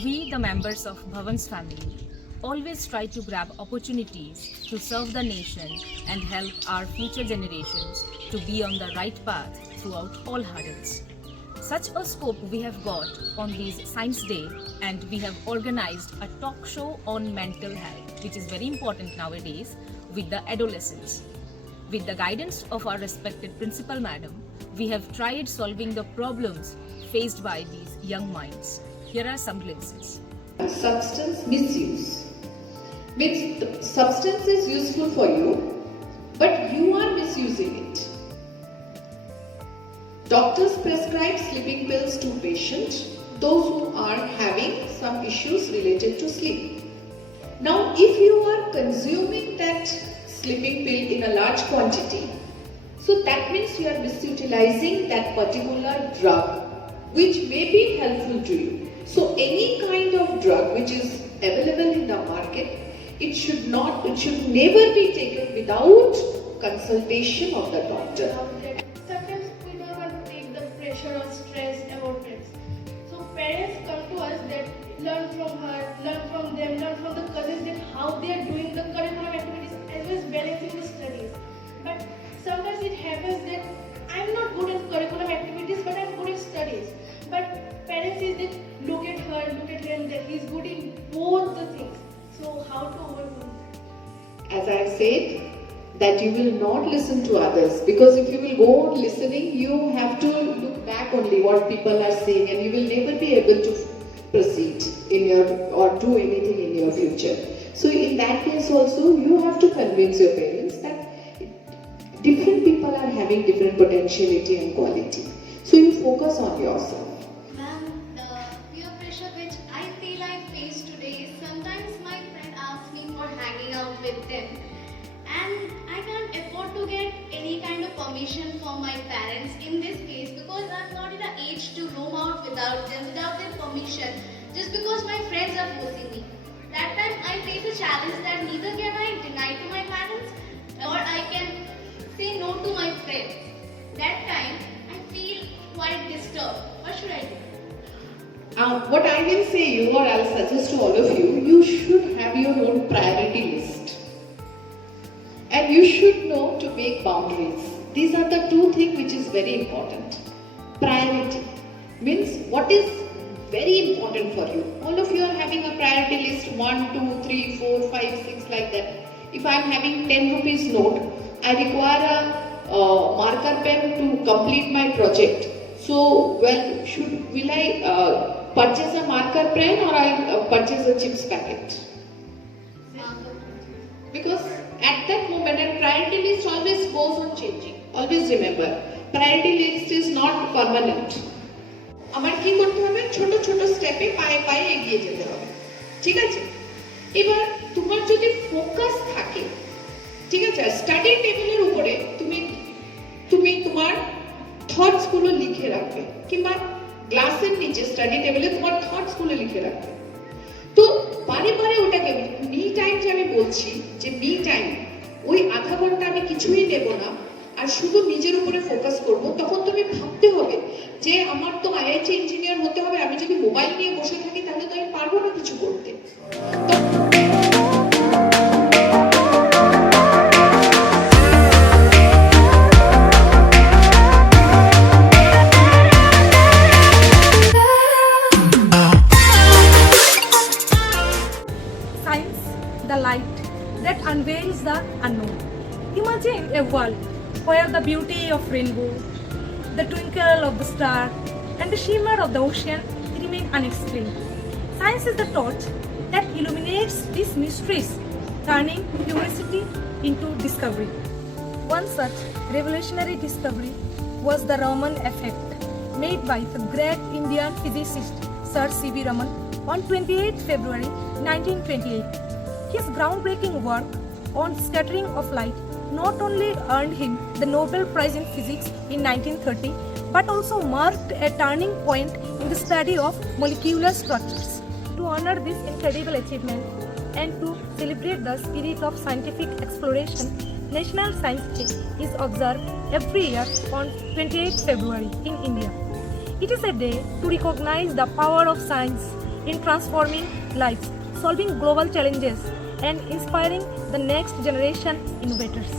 We, the members of Bhavan's family, always try to grab opportunities to serve the nation and help our future generations to be on the right path throughout all hurdles. Such a scope we have got on this Science Day, and we have organized a talk show on mental health, which is very important nowadays with the adolescents. With the guidance of our respected principal madam, we have tried solving the problems faced by these young minds. Here are some glimpses. Substance misuse means the substance is useful for you, but you are misusing it. Doctors prescribe sleeping pills to patients, those who are having some issues related to sleep. Now, if you are consuming that sleeping pill in a large quantity, so that means you are misutilizing that particular drug, which may be helpful to you. So any kind of drug which is available in the market, it should never be taken without consultation of the doctor. Sometimes we don't want to take the pressure or stress about it. So parents come to us that learn from her, learn from them, learn from the cousins that how they are doing the curriculum activities as well as balancing the studies. But sometimes it happens that I'm not good at curriculum activities but I'm good at studies. But parents is that look at her, and that he's good in both the things. So how to overcome that? As I said, that you will not listen to others, because if you will go on listening, you have to look back only what people are saying, and you will never be able to proceed in your or do anything in your future. So in that case also, you have to convince your parents that different people are having different potentiality and quality. So you focus on yourself. Ma'am, the peer pressure which I feel I face today is sometimes my friend asks me for hanging out with them, and I can't afford to get any kind of permission from my parents in this case, because I'm not in an age to roam out without them, without their permission, just because my friends are forcing me. That time I face a challenge that neither can I deny to my parents or I can say no to my friends. That time I feel quite disturbed. What should I do? What I will say you, or I'll suggest to all of you, you should have your own priority list. And you should know to make boundaries. These are the two things which is very important. Priority means what is very important for you. All of you are having a priority list 1, 2, 3, 4, 5, 6 like that. If I am having 10 rupees note, I require a marker pen to complete my project. So, will I purchase a marker pen or I purchase a chips packet? Because at that moment, and priority list always goes on changing. Always remember, priority list is not permanent. আমার কি করতে হবে, ছোট ছোট স্টেপে পায়ে পায়ে এগিয়ে যেতে হবে, ঠিক আছে? এবার তোমার যদি ফোকাস থাকে, ঠিক আছে, স্টাডি টেবিলের উপরে তুমি তোমার থটস গুলো লিখে রাখবে, কিংবা গ্লাসের নিচে স্টাডি টেবিলে তোমার থটস গুলো লিখে রাখবে। তো বারে বারে ওটাকে মি টাইম, যে আমি বলছি যে মি টাইম, ওই আধা ঘন্টা আমি কিছুই নেব না আর শুধু নিজের উপরে ফোকাস করব, তখন তুমি ভাবতে হবে যে আমার তো আইআইটি ইঞ্জিনিয়ার হতে হবে, আমি যদি মোবাইল নিয়ে বসে থাকি তাহলে তো আমি পারবো না কিছু করতে। Science, the light that unveils the unknown. Imagine a world where the beauty of rainbow, the twinkle of the star, and the shimmer of the ocean remain unexplained. Science is the torch that illuminates these mysteries, turning curiosity into discovery. One such revolutionary discovery was the Raman effect, made by the great Indian physicist Sir C.V. Raman on 28 February 1928. His groundbreaking work on scattering of light not only earned him the Nobel Prize in Physics in 1930, but also marked a turning point in the study of molecular structures. To honor this incredible achievement and to celebrate the spirit of scientific exploration, National Science Day is observed every year on 28 February in India. It is a day to recognize the power of science in transforming lives, solving global challenges, and inspiring the next generation innovators.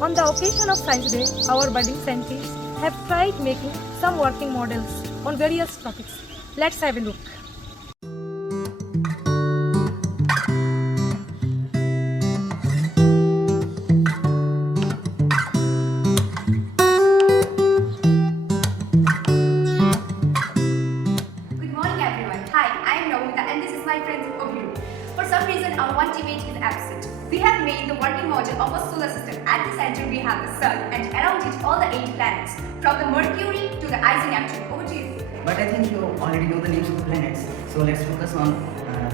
On the occasion of Science Day, our budding scientists have tried making some working models on various topics. Let's have a look. Good morning everyone. Hi, I am Naumita and this is my friend Obhiru. For some reason our one teammate is absent. We have made the working model of a solar system. At the center we have the sun and around it all the 8 planets. From the Mercury to the icy Neptune. Over to you. But I think you already know the names of the planets, so let's focus on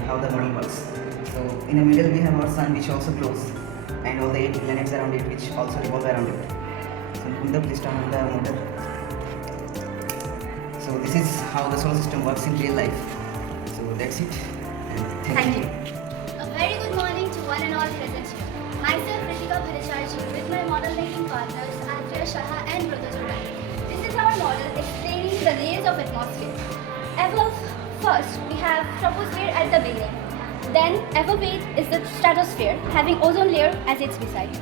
how the model works. So in the middle we have our sun which also glows, and all the 8 planets around it which also revolve around it. So Mukunda, please turn on the motor. So this is how the solar system works in real life. So that's it. And thank you. A very good morning to one and all present here. Myself, Ritika Bhattacharya, with my model making partners, Andrea Shaha and Brother Rai. This is our model explaining the layers of atmosphere. Above, first, we have troposphere at the beginning. Then, above it is the stratosphere, having ozone layer as its beside.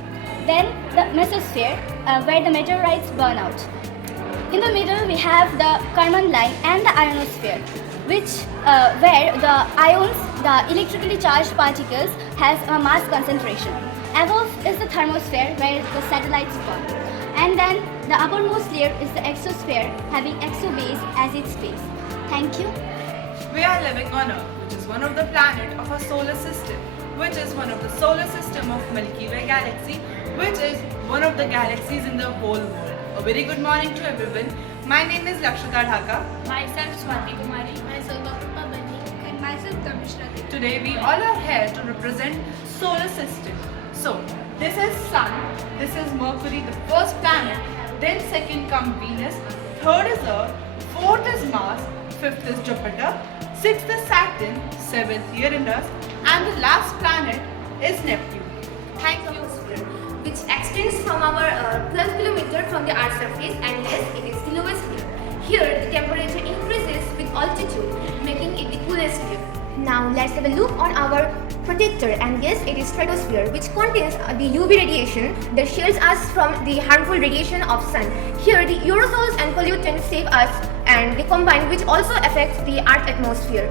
Then, the mesosphere, where the meteorites burn out. In the middle, we have the Kármán line and the ionosphere, which where the ions, the electrically charged particles, has a mass concentration. Above is the thermosphere, where the satellites burn. And then the uppermost layer is the exosphere, having exobase as its base. Thank you. We are living on Earth, which is one of the planets of our solar system, which is one of the solar system of Milky Way galaxy, which is one of the galaxies in the whole world. A very good morning to everyone. My name is Lakshita Dhaka. Myself Swati Kumari. Myself Bappa Bani. And myself, Tamishra. Today we all are here to represent solar system. So this is Sun, this is Mercury, the first planet, then second comes Venus, third is Earth, fourth is Mars, fifth is Jupiter, sixth is Saturn, seventh Uranus, and the last planet is Neptune. Thank you. Which extends from our 12 km from the Earth's surface, and yes, it is the lowest layer. Here, the temperature increases with altitude, making it the coolest layer. Now, let's have a look on our protector, and yes, it is stratosphere, which contains the UV radiation that shields us from the harmful radiation of sun. Here, the aerosols and pollutants save us, and they combine, which also affects the Earth atmosphere.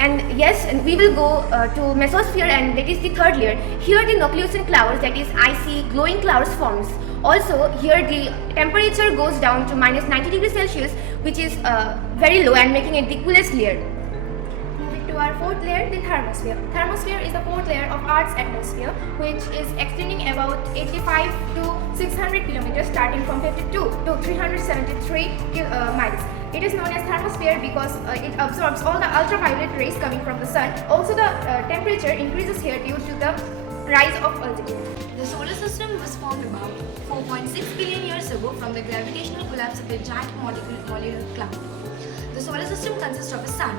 And yes, we will go to mesosphere, and that is the third layer. Here the nucleus clouds, that is icy glowing clouds, forms. Also here the temperature goes down to minus 90 degrees Celsius, which is very low and making it the coolest layer. Moving to our fourth layer, the thermosphere. Thermosphere is the fourth layer of Earth's atmosphere, which is extending about 85 to 600 kilometers, starting from 52 to 373 miles. It is known as thermosphere because it absorbs all the ultraviolet rays coming from the sun. Also, the temperature increases here due to the rise of altitude. The solar system was formed about 4.6 billion years ago from the gravitational collapse of a giant molecular cloud. The solar system consists of a sun,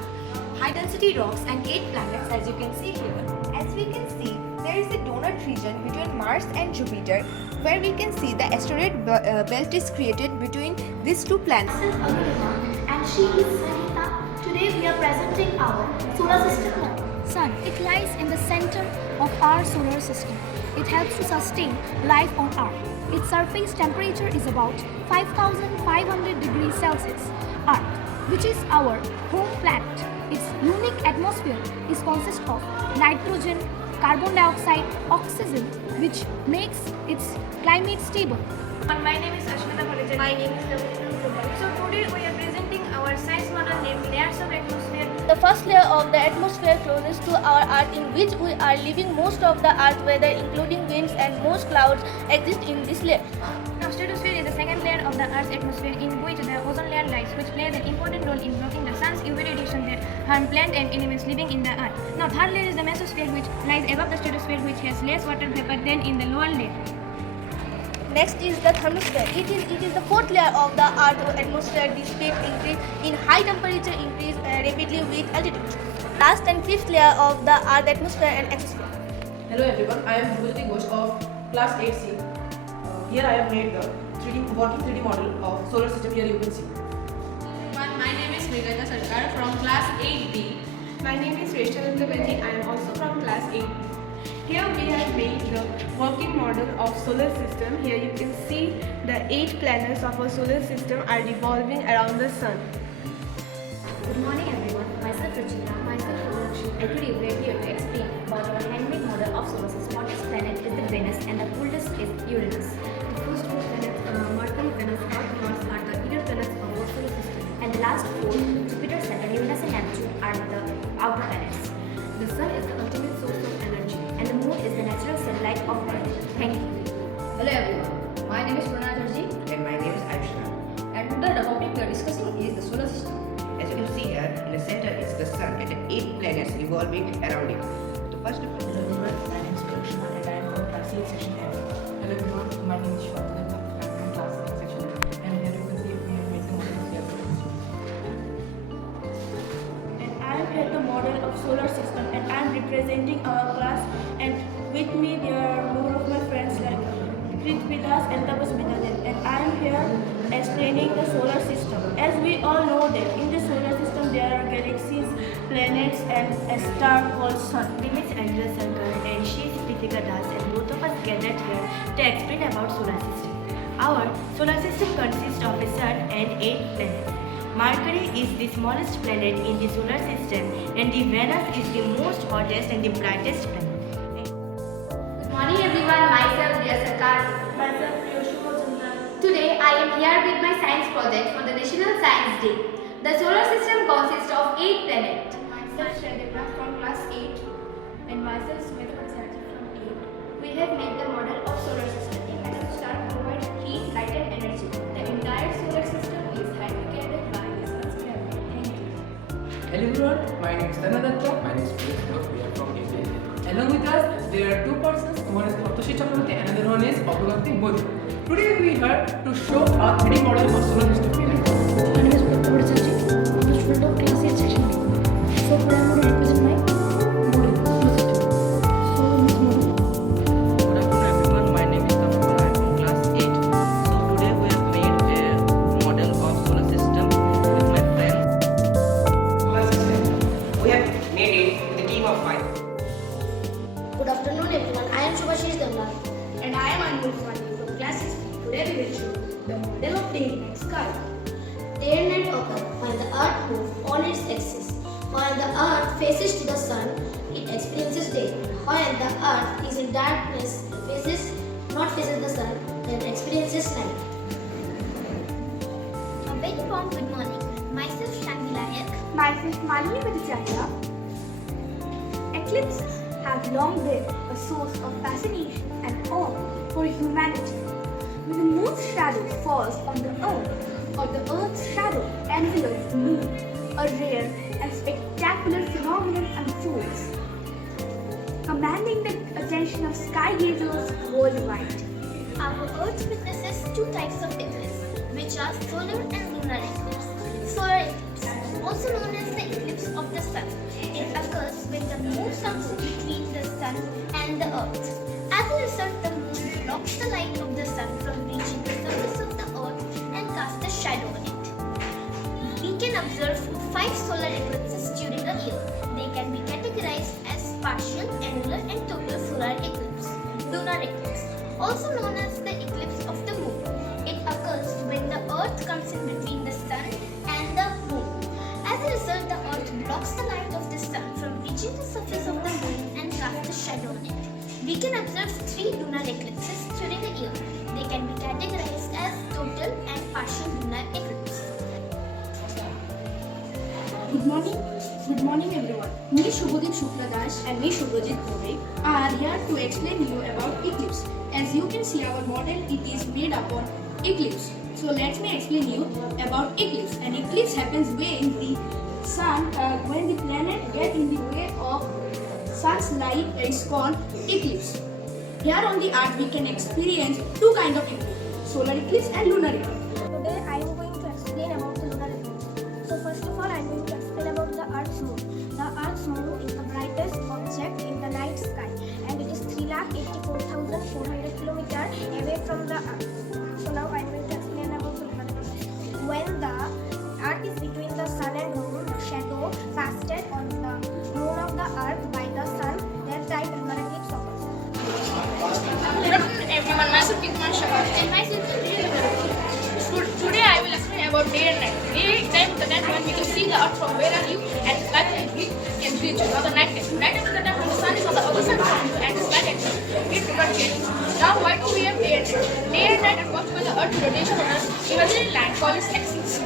high-density rocks, and 8 planets, as you can see here. As we can see, there is a donut region between Mars and Jupiter, where we can see the asteroid belt is created between these 2 planets. And she is Sanita. Today we are presenting our solar system. Sun. It lies in the center of our solar system. It helps to sustain life on Earth. Its surface temperature is about 5,500 degrees Celsius. Earth, which is our home planet. Its unique atmosphere is consist of nitrogen, carbon dioxide, oxygen, which makes its climate stable. My name is Ashmita Bhattacharya. My name is Lavina. So today we are presenting our science model named layers of atmosphere. The first layer of the atmosphere closest to our Earth, in which we are living. Most of the Earth weather, including winds and most clouds, exist in this layer. Now, stratosphere is the second layer of the Earth's atmosphere, in which the ozone layer lies, which plays an important role in blocking the sun's UV radiation that harm plant and animals living in the Earth. Now, third layer is the mesosphere, which lies above the stratosphere, which has less water vapor than in the lower layer. Next is the thermosphere. It is the fourth layer of the Earth's atmosphere. This state increase in high temperature increase rapidly with altitude. Last and fifth layer of the Earth atmosphere and exosphere. Hello everyone, I am Bhulti Ghosh of class 8C. Here I have made the working 3D model of solar system. Here you can see. My name is Meghalaya Sarkar from class 8B. My name is Tripura Vidyamandir. I am also from class 8. Here we have made the working model of solar system. Here you can see the 8 planets of our solar system are revolving around the sun. Good morning everyone. Myself Ruchita. Myself Lakshmi. And today we are here to explain about our handmade model of solar system. The hottest planet is the Venus and the coolest is Uranus. The first 4 planets Mercury, Venus, Earth, Mars are the inner planets of our solar system. And the last 4, Jupiter, Saturn, Uranus and Neptune are the outer planets. The sun is the ultimate source of energy and the moon is the natural satellite of Earth. Thank you. Hello everyone, my name is Pranay And my name is Aishna. and today the topic we are discussing is the solar system. As you can see here, in the center is the sun and the 8 planets revolving around it. So first of all, Hello everyone, my name is Krishna and I am from class 8 section F. Hello everyone, my name is Shweta and I am from class 8 section F. And here you can see we have made the model of the And I am here the model of solar system and I am representing our class, and with me there are more of my friends like Tripura and Vidyamandir, and I am here explaining the solar system. As we all know that in the solar system there are galaxies, planets and a star called sun. My name is Andrea Sankar and she is Pritika Das, and both of us gathered here to explain about solar system. Our solar system consists of a sun and 8 planets. Mercury is the smallest planet in the solar system and the Venus is the most hottest and the brightest planet. Good morning everyone. Myself Dia Sarkar. Myself Priyoshika Chandra. Today I am here with my science project for the National Science Day. The solar system consists of 8 planets. Myself Shradipra from class 8 and myself Smita Patsati from 8. We have made the model of solar system. A massive star provides heat, light and energy. The entire solar system is fabricated by the sun's gravity. Thank you. Hello everyone, my name is Tanadatta. My name is Priyoshika. We are from India. Along with us, there are 2 persons. One is Bhaktoshi Chakraborty and another one is Abhugati Modi. Today we are here to show our 3D model of solar system. My name is Tripura Vidyamandir. I'm a student of class 8 section B. So today I'm going to represent my model. So in this model, good afternoon everyone, my name is Tanadatta. I am from class 8. So today we have made a model of solar system with my friends. Solar system. We have made it with a team of 5. good afternoon everyone. I am Shubhashish Damlar. And I am Anmol Swani from class 6. Today we will show the model of day and night sky. Day and night occur while the earth moves on its axis. While the earth faces to the sun, it experiences day. While the earth is in darkness, not faces the sun, then experiences night. A very warm good morning. Myself Shangila Ek. Myself Malini Vidyacha. Eclipses have long been a source of fascination and awe for humanity. When the moon's shadow falls on the earth, or the earth's shadow envelops the moon, a rare and spectacular phenomenon unfolds, commanding the attention of sky gazers worldwide. Our Earth witnesses 2 types of eclipse, which are solar and lunar eclipse. Solar eclipse, also known as the eclipse of the sun. It occurs when the moon comes in between the sun and the earth. As a result, the moon blocks the light of the sun from reaching the surface of the earth and casts a shadow on it. We can observe 5 solar eclipses during a year. They can be categorized as partial, annular and total solar eclipse. Lunar eclipse, also known as the eclipse of the moon. It occurs when the earth comes in between the sun and the moon. As a result, the earth blocks the light of the sun from reaching the surface of the moon and casts a shadow on it. We can observe 3 lunar eclipses during a year. They can be categorized as total and partial lunar eclipse. Good morning everyone. Me Shubhodip Shukladash and me Shubhajit Bhove are here to explain you about eclipse. As you can see our model, it is made up on eclipse. So let me explain you about eclipse. An eclipse happens when the sun, when the planet get in the way of sun's light is called eclipse. Here on the earth we can experience 2 kinds of eclipse, solar eclipse and lunar eclipse. Today I am going to explain about the lunar eclipse. So first of all I am going to explain about the Earth's moon. The Earth's moon is the brightest object in the night sky and it is 3,84,400 kilometers away from the Earth. So now I am going to explain about the lunar eclipse. When the Earth is between the sun and moon, the shadow casted on the the earth from where are you, and it's back and it can reach you. Now the night time. Night time is the time when the sun is on the other side from you and it's back at you. It never changes. Now why do we have day and night? Day and night are caused by the earth's rotation on an imaginary line called its axis.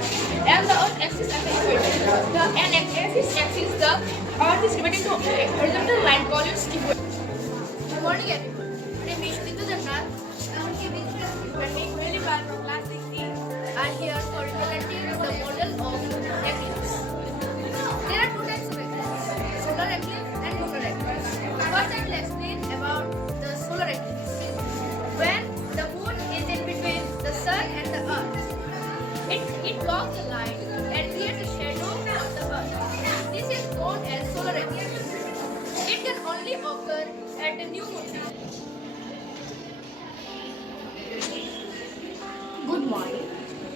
And the earth axis and the equator. And as this axis, the earth is divided into a horizontal line called its equator. Good morning everyone. Today me Vidyamandir when we really bad from class 6A are here for implementing the model of eclipse. There are two types of eclipse, solar eclipse and lunar eclipse. First I will explain about the solar eclipse. When the moon is in between the sun and the earth, it blocks the light and creates a shadow of the earth. This is known as solar eclipse. It can only occur at the new moon. Good morning.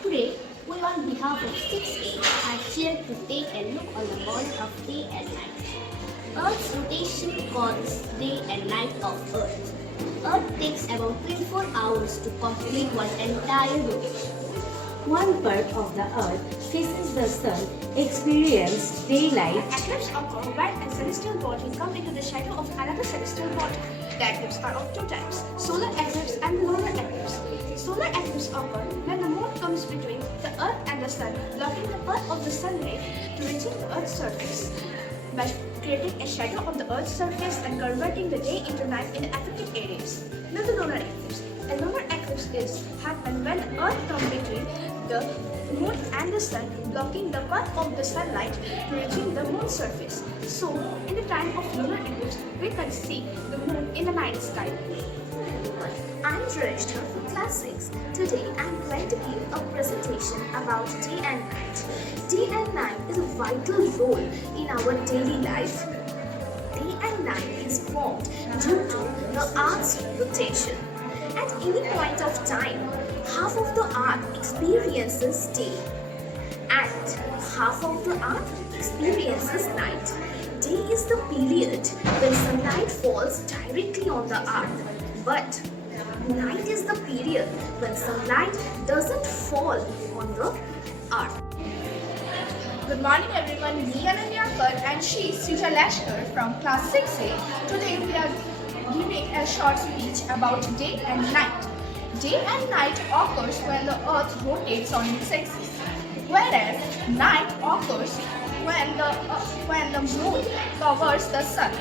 Today, we on behalf of 6A are here to take a look on the model of day and night. Earth's rotation calls day and night of Earth. Earth takes about 24 hours to complete one entire rotation. One part of the Earth faces the Sun, experience daylight. Eclipse occur when a celestial body comes into the shadow of another celestial body. The eclipse are of two types, solar eclipse and lunar eclipse. Solar eclipse occur when the moon comes between the earth and the sun, blocking the path of the sunlight to reaching the earth's surface, by creating a shadow on the earth's surface and converting the day into night in the affected areas. Now the lunar eclipse. A lunar eclipse is happen when the earth comes between the moon and the sun, blocking the path of the sunlight to reaching the moon's surface. So, in the time of lunar eclipse, we can see the moon in the night sky. I'm Rajna from class 6. Today I'm going to give a presentation about day and night. Day and night is a vital role in our daily life. Day and night is formed due to the Earth's rotation. At any point of time, half of the Earth experiences day and half of the Earth experiences night. Day is the period when sunlight falls directly on the Earth, but night is the period when sunlight doesn't fall on the earth. Good morning everyone, me Ananyakar and she is Srija Lashkar from class 6A. Today we are giving a short speech about day and night. Day and night occurs when the earth rotates on its axis, whereas night occurs when the moon covers the sun.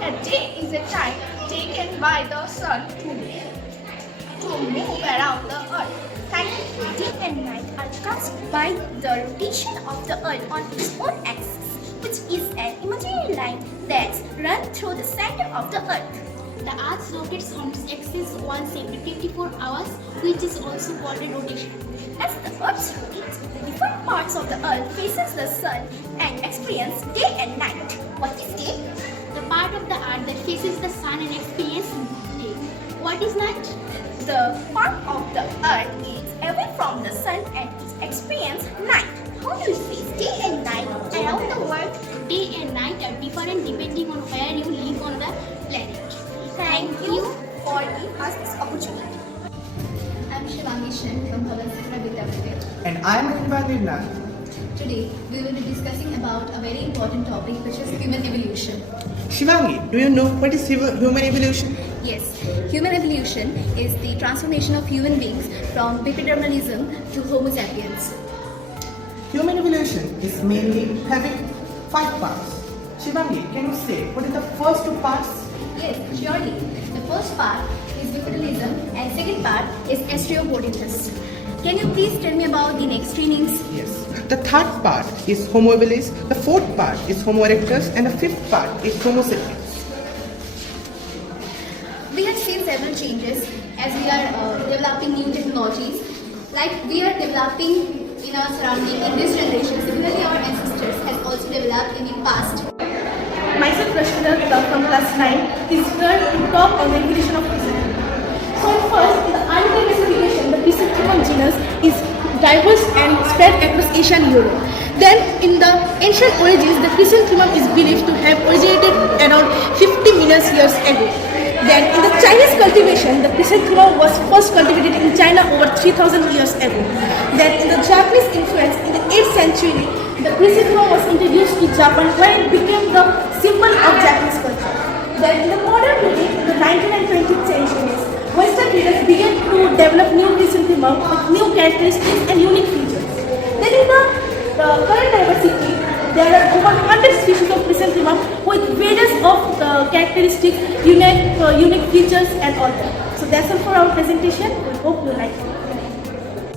A day is a time taken by the sun to move around the earth. Thank you. Day and night are caused by the rotation of the earth on its own axis, which is an imaginary line that's run through the center of the earth. The earth rotates on its axis once every 24 hours, which is also called a rotation. As the earth rotates, the different parts of the earth faces the sun and experience day and night. What is day? The part of the earth that faces the sun and experiences day. What is night? The part of the earth is away from the sun and experience night. How do you face day and night around the world? Day and night are different depending on where you live on the planet. Thank you for giving us this opportunity. I'm Shivangi Shen from Tripura Vidyamandir. And I'm Invalid. Today, we will be discussing about a very important topic, which is human evolution. Shivangi, do you know what is human evolution? Yes, human evolution is the transformation of human beings from bipedalism to Homo sapiens. Human evolution is mainly having 5 parts. Shivangi, can you say what is the first 2 parts? Yes, surely. The first part is bipedalism and second part is stereopodiness. Can you please tell me about the next 3 names? Yes. The third part is Homo habilis, the fourth part is Homo erectus, and the fifth part is Homo sapiens. We have seen several changes as we are developing new technologies. Like we are developing in our surrounding in this generation. Similarly, our ancestors have also developed in the past. Myself Rashida from class 9 is here to talk on the evolution of chrysanthemum. So first, in the early classification, the chrysanthemum genus is diverse and spread across Asia and Europe. Then, in the ancient origins, the chrysanthemum is believed to have originated around 50 million years ago. Then, in the Chinese cultivation, the chrysanthemum was first cultivated in China over 3000 years ago. Then, in the Japanese influence, in the 8th century, The chrysanthemum was introduced to Japan where it became the symbol of Japanese culture. Then in the modern period, in the 19th and 20th centuries, Western readers began to develop new chrysanthemum with new characteristics and unique features. Then in the current diversity, there are over 100 species of chrysanthemum with various of characteristics, unique features and all that. So that's all for our presentation. We hope you like it.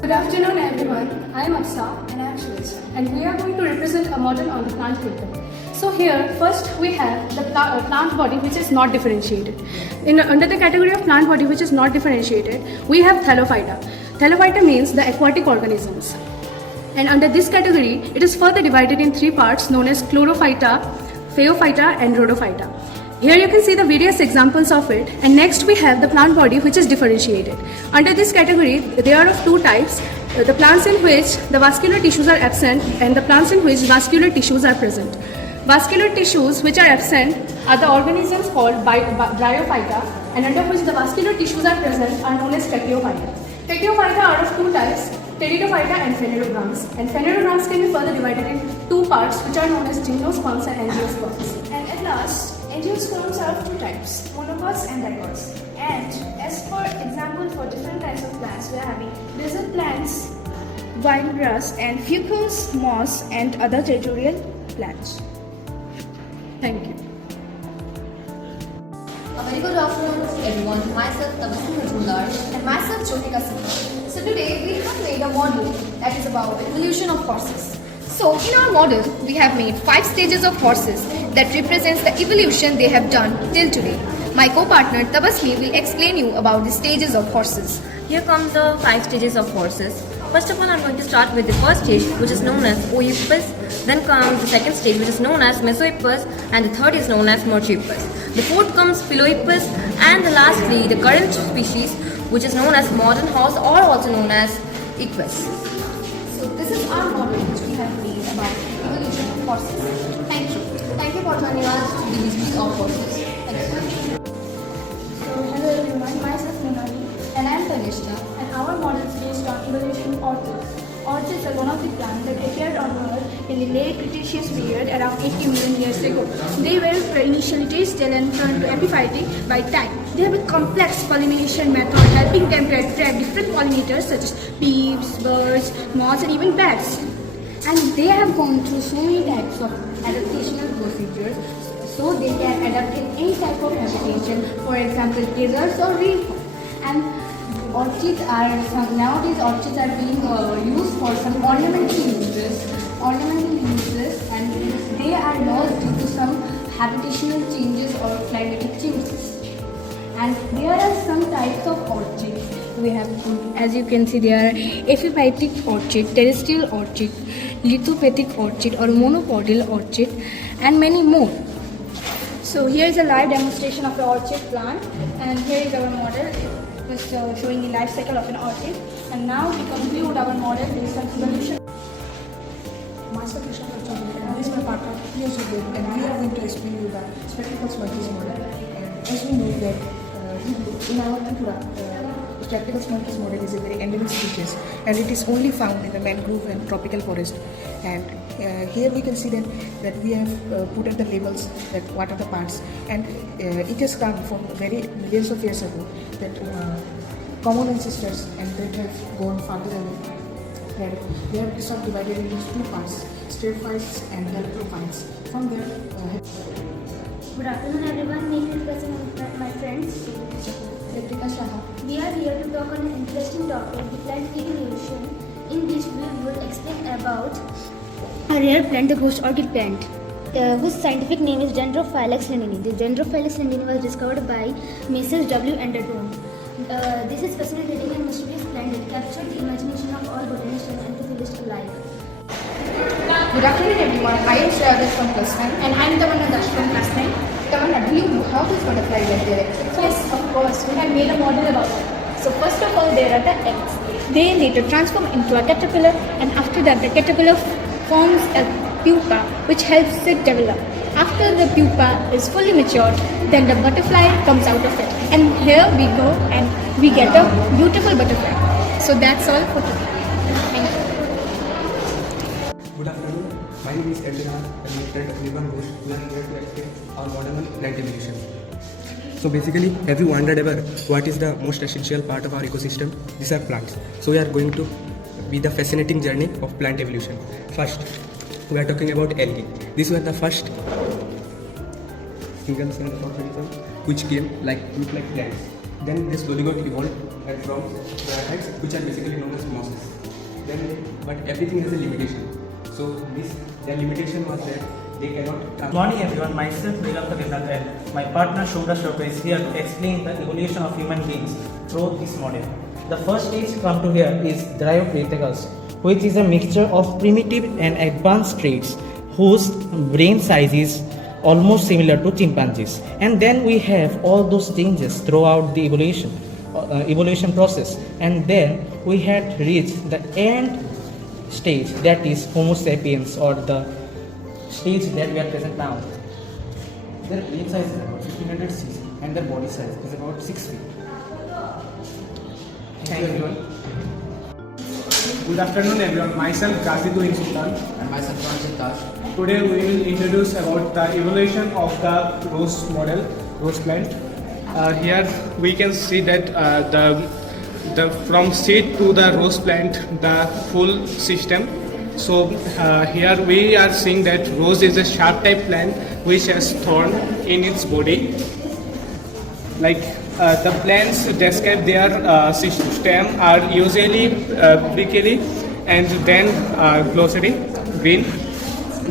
Good afternoon everyone, I am Aksa and I am Shreya and we are going to represent a model on the plant kingdom. So here first we have the plant body which is not differentiated. Under the category of plant body which is not differentiated, we have Thallophyta. Thallophyta means the aquatic organisms. And under this category, it is further divided in three parts known as Chlorophyta, Phaeophyta and Rhodophyta. Here you can see the various examples of it, and next we have the plant body which is differentiated. Under this category, there are of two types, the plants in which the vascular tissues are absent and the plants in which vascular tissues are present. Vascular tissues which are absent are the organisms called Bryophyta, and under which the vascular tissues are present are known as Tracheophyta. Tracheophyta are of two types, Pteridophyta and Phanerogramms. And Phanerogramms can be further divided in two parts which are known as gymnosperms and angiosperms. And at last, angiosperms are of two types, monocots and dicots. And as for example for different types of plants, we are having desert plants, winegrass and fucus, moss and other territorial plants. Thank you. A very good afternoon everyone. Myself Tabasum Majumdar and myself Jyotika Singh. So today we have made a model that is about the evolution of horses. So in our model we have made 5 stages of horses that represents the evolution they have done till today. My co-partner Tabasmi will explain you about the stages of horses. Here comes the 5 stages of horses. First of all, I'm going to start with the first stage, which is known as Oeipus. Then comes the second stage, which is known as Mesoeipus, and the third is known as Morpheus. The fourth comes Philoeipus, and lastly, the current species, which is known as modern horse or also known as Equus. So this is our model which we have made about the evolution of horses. Thank you. Thank you for joining us to the history of horses. Thank you. So hello everyone, myself Minali And I am Tanishta. and our model is based on evolution of orchids. Orchids are one of the plants that appeared on Earth in the late Cretaceous period around 80 million years ago. They were initially terrestrial and turned to epiphytic by time. They have a complex pollination method helping them to attract different pollinators such as bees, birds, moths and even bats. And they have gone through so many types of adaptational procedures so they can adapt in any type of habitation, for example deserts or rainfall. And orchids are nowadays orchids are being used for some ornamental uses, and they are lost due to some habitational changes or climatic changes. And there are some types of orchids. We have, as you can see, there are epiphytic orchid, terrestrial orchid, lithophytic orchid or monopodial orchid, and many more. So here is a live demonstration of the orchid plant, and here is our model. Just showing the life cycle of an orchid. And now we conclude our model based on evolution. Myself Krishna Prachand, and this is my partner P.S. and we are going to explain you the spectacles monkeys model. And as we know that in our Tripura, the spectacles monkeys model is a very endemic species, and it is only found in the mangrove and tropical forest. And here we can see that we have put at the labels that what are the parts, and it has come from very millions of years ago that common ancestors and they have gone farther away. And they have subdivided into 2 parts, staphytes and halophytes. From there, Good afternoon everyone, me is my friends Ritika Shaha. We are here to talk on an interesting topic, the plant evolution, in which we will explain about a rare plant, the ghost orchid plant, whose scientific name is Dendrophylax lindeni. The Dendrophylax lindeni was discovered by Messrs. W. Anderton. This is fascinating and mysterious plant that captured the imagination of all botanists and anthropologists alike. Good afternoon everyone, I am Shreya from class 9 and I am Tamanna Das from class 9. Tamanna, do you know how this butterfly get their eggs? Yes, of course, we have made a model about it. So first of all, there are the eggs. They later transform into a caterpillar, and after that the caterpillar forms a pupa which helps it develop. After the pupa is fully matured, then the butterfly comes out of it. And here we go and we get a beautiful butterfly. So that's all for today. Thank you. Good afternoon, My name is Edgar and my friend Vivan Ghosh. We are here to explain our model on plant evolution. So basically, have you wondered ever what is the most essential part of our ecosystem? These are plants. So we are going to be the fascinating journey of plant evolution. First, we are talking about algae. These were the first single cell organisms which came look like plants. Then they slowly got evolved and from parasites, which are basically known as mosses. But everything has a limitation. So their limitation was that they cannot. Good morning everyone, myself Vedanta Vedant and my partner Shobra Shobra is here to explain the evolution of human beings through this model. The first stage to come to here is Dryopithecus, which is a mixture of primitive and advanced traits whose brain size is almost similar to chimpanzees. And then we have all those changes throughout the evolution process, and then we had reached the end stage, that is Homo sapiens, or the stage that we are present now. Their brain size is about 1500 cc and their body size is about 6 feet. Thank you everyone. Good afternoon everyone, myself Gazidul Sultan and myself Ranjit Dash. Today we will introduce about the evolution of the rose model, rose plant. Here we can see that the from seed to the rose plant, the full system. So here we are seeing that rose is a sharp type plant which has thorn in its body. Like the plants describe their stem are usually prickly and then glossy green.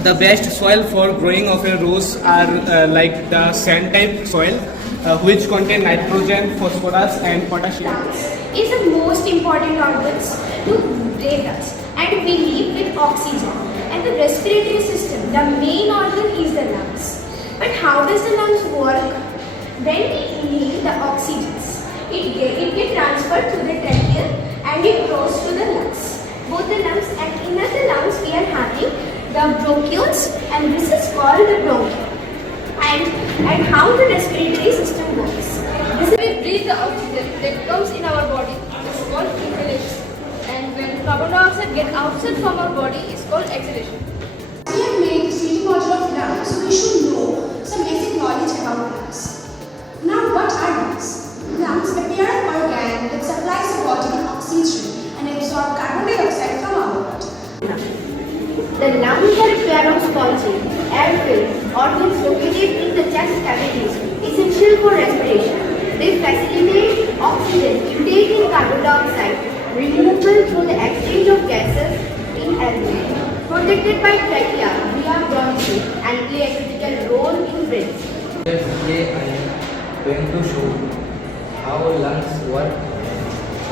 The best soil for growing of a rose are like the sand type soil which contain nitrogen, phosphorus and potassium. Is the most important organs to breathe us, and we live with oxygen. And the respiratory system, the main organ is the lungs. But how does the lungs work? When we inhale the oxygens, it gets transferred to the trachea and it goes to the lungs. Both the lungs, and in the lungs we are having the bronchioles, and this is called the bronchiole. And how the respiratory system works. This is we breathe the oxygen that comes in our body. This is called inhalation. And when carbon dioxide gets outside from our body, it's called exhalation. We have made this little model of lungs, so we should know some basic knowledge about lungs. Now, what are lungs? Lungs appear an organ that supplies the body with oxygen and absorb carbon dioxide from our body. The lungs are a pair of spongy, air-filled organs located in the chest cavities, essential for respiration. They facilitate oxygen intake in carbon dioxide, removal through the exchange of gases in alveoli, protected by trachea via bronchi, and play a critical role in breathing. Today I am going to show how lungs work and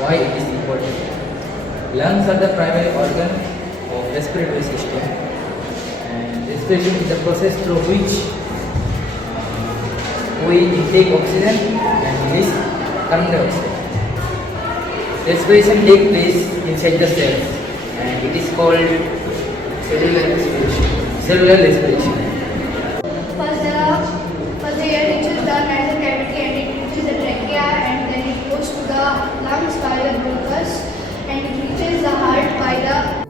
why it is important. Lungs are the primary organ of respiratory system, and respiration is the process through which we intake oxygen and release carbon dioxide. Respiration takes place inside the cells, and it is called cellular respiration. First the air reaches the nasal cavity and it reaches the trachea, and then it goes to the lungs by the bronchus, and it reaches the heart by the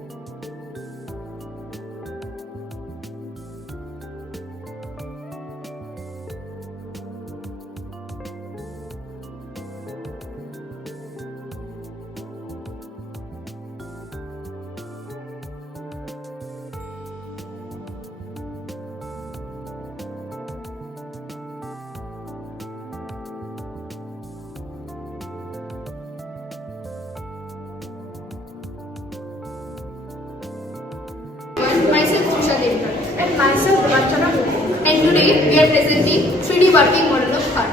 myself Susha Devkar and myself Ravatana Mukherjee. And today we are presenting 3D working model of heart.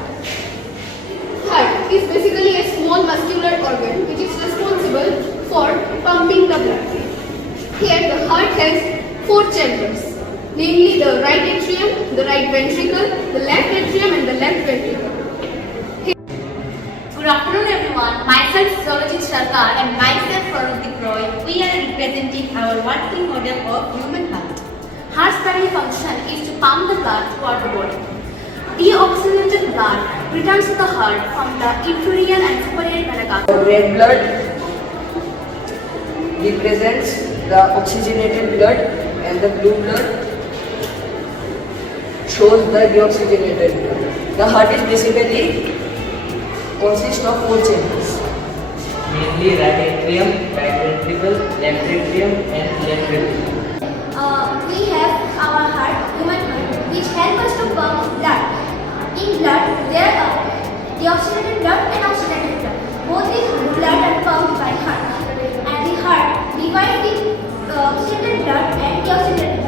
Heart is basically a small muscular organ which is responsible for pumping the blood. Here the heart has 4 chambers, namely the right atrium, the right ventricle, the left atrium and the left ventricle. Good afternoon everyone, myself Surajit Sarkar and myself Farooq Roy. We are representing our working model of human heart. Heart's primary function is to pump the blood throughout the body. Deoxygenated blood returns to the heart from the inferior and superior vena cava. Red blood represents the oxygenated blood, and and the blue blood shows the deoxygenated blood. The heart is basically consists of 4 chambers, mainly right atrium, right ventricle, left atrium, and left ventricle. We have our heart, human heart, which help us to pump blood. In blood, there are deoxygenated blood and oxygenated blood. Both the blood are pumped by heart, and the heart divides the oxygenated blood and deoxygenated